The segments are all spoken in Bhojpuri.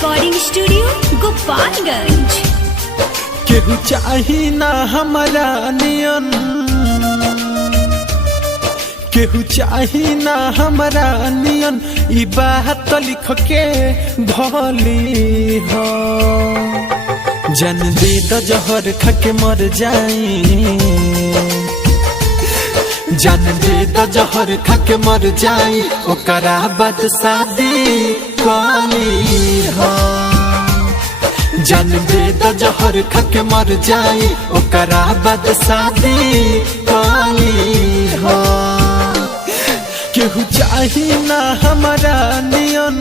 Recording studio Gopalganj. केहू चाही ना हमारा नियन, केहू चाही ना हमारा नियन, ई बात लिख के धली हो। जन दे द जहर खके मर जाई, जन दे द जहर खके मर जाई, ओकरा बाद शादी कली हो। जन दे द जहर खके मर जाई, ओकरा बाद शादी कली हो। केहू चाही ना हमारा नियन,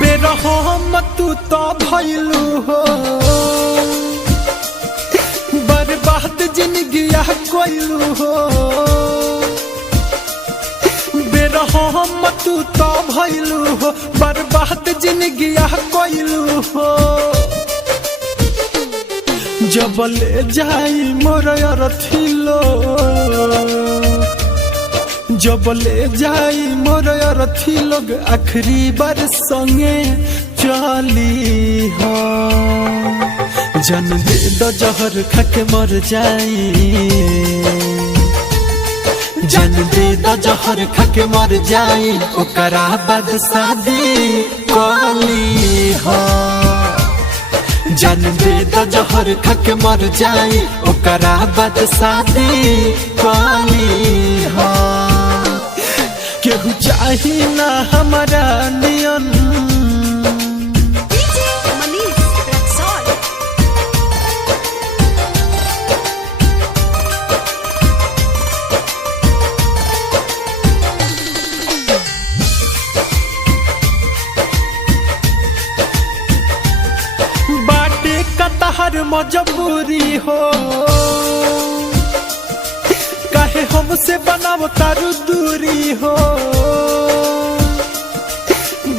बेरहम तू तो भइलू हो, बर्बाद जिंदगी कोइलू हो। बेरहम तू तो भइलू हो, बर्बाद जिंदगी कोइलू हो। जब ले जाई मोर अरथिलो, जब ले जाई मोर अरथी लोग, आखिरी बार संगे चली हो। जन दे द जहर खके मर जाई, जन दे द जहर खके मर जाई, ओकरा बाद शादी कली हो। जन दे द जहर खके मर जाई, ओकरा बाद शादी कली हो। केहू चाही ना हमारा नियन, बाटे कतहर मजबूरी हो, काहे हमसे बनाव तारू दूरी हो।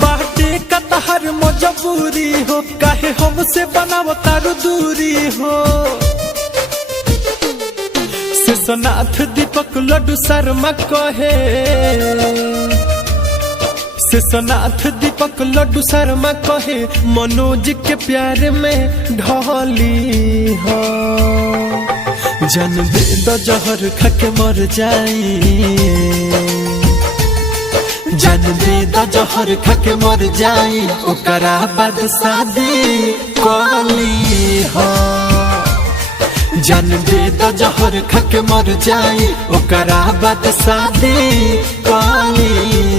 बाटे कतहर मजबूरी हो, काहे हमसे बनाव तारू दूरी हो। शेषनाथ दीपक लड्डू शर्मा कहे, शेषनाथ दीपक लड्डू शर्मा कहे, मनोज के प्यार में ढली हो। जन दे द जहर खके मर जाई, जन दे द जहर खके मर जाई, ओकरा बाद शादी कली हो। जन दे द जहर खके मर जाई, ओकरा बाद शादी कली